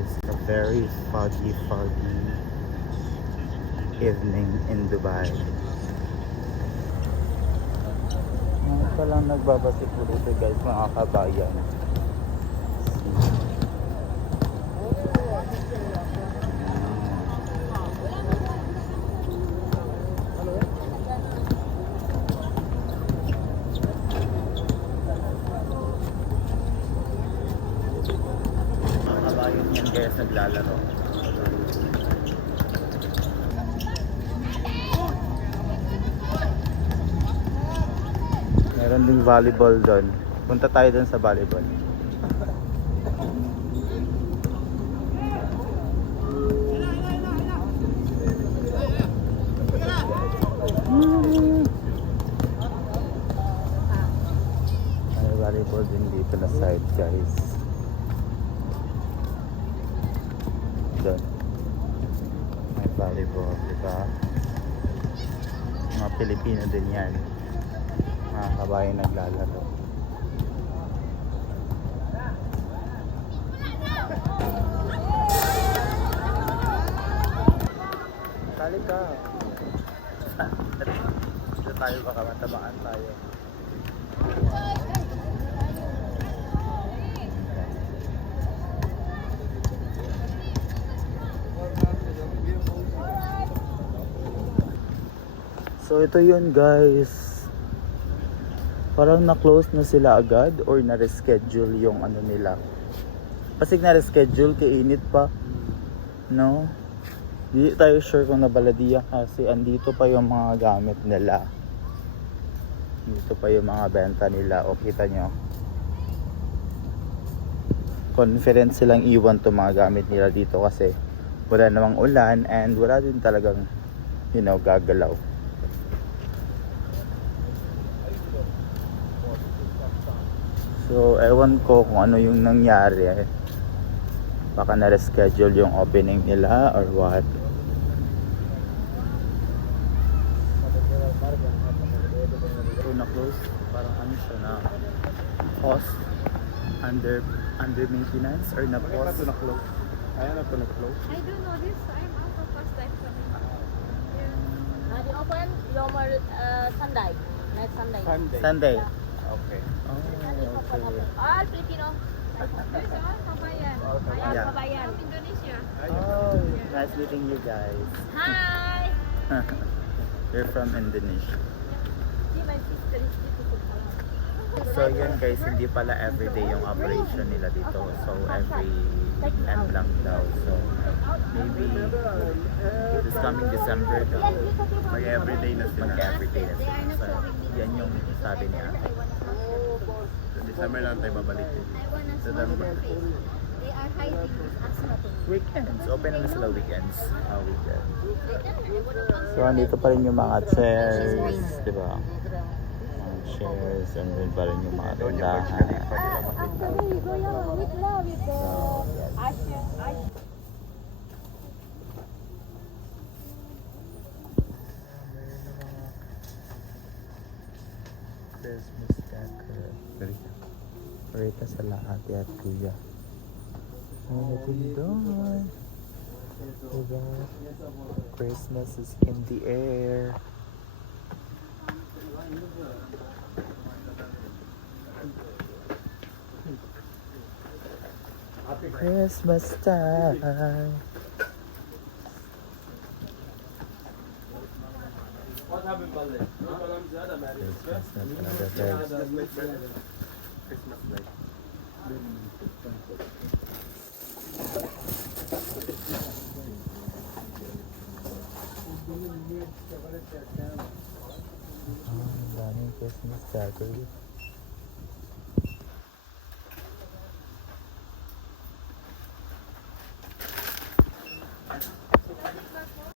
It's a very foggy evening in Dubai. Ngayon pa lang nagbabasi po dito guys, mga kabayan. Mga kabayan yan guys, naglalaro. Meron ding volleyball doon. Punta tayo doon sa volleyball. May volleyball din dito na side guys. Doon. May volleyball, diba? Mga Pilipino din yan. Mga kabayan naglalaro. Sali ka. Dito tayo, baka matabaan tayo. So ito yun guys. Parang na-close na sila agad or na-reschedule yung ano nila. Kasi na-reschedule, kainit pa. No? Hindi tayo sure kung nabaladiyan kasi andito pa yung mga gamit nila. Dito pa yung mga benta nila. O kita nyo. Confident silang iwan to mga gamit nila dito kasi wala namang ulan and wala din talagang, you know, gagalaw. So, ewan ko kung ano yung nangyari. Baka na-reschedule yung opening nila or what. So, na-close. Parang ano siya na pause. Under maintenance or na-pause. Ayan na close. Ayan na close. I don't know this. I'm also first time coming. Yeah. They open Lomar Sunday. Next Sunday. Sunday. Okay. Oh, okay. All Filipino. There's all Kabayan. Ayan, Yeah. Kabayan. From Indonesia. Oh, nice meeting you guys. Hi! You're from Indonesia. See, my sister is beautiful. So yun guys, hindi pala everyday yung operation nila dito. So every weekend lang daw. So maybe this coming December daw. Mag-everyday na sila. Mag-everyday na sila. So yan yung sabi niya. Sa December lang tayo babalik din. December. They are hiding with asthma too. Weekends. Open na sila weekends. Weekend. So andito pa rin yung mga chairs. Diba? Mga chairs. And then pa rin yung mga tindahan. Christmas decor. Rita sa lahat at kuya. Ano din doon? Diba? Christmas is in the air. Christmas time. What happened, Balde? Christmas na talaga guys. Christmas light. Ang daming Christmas decor.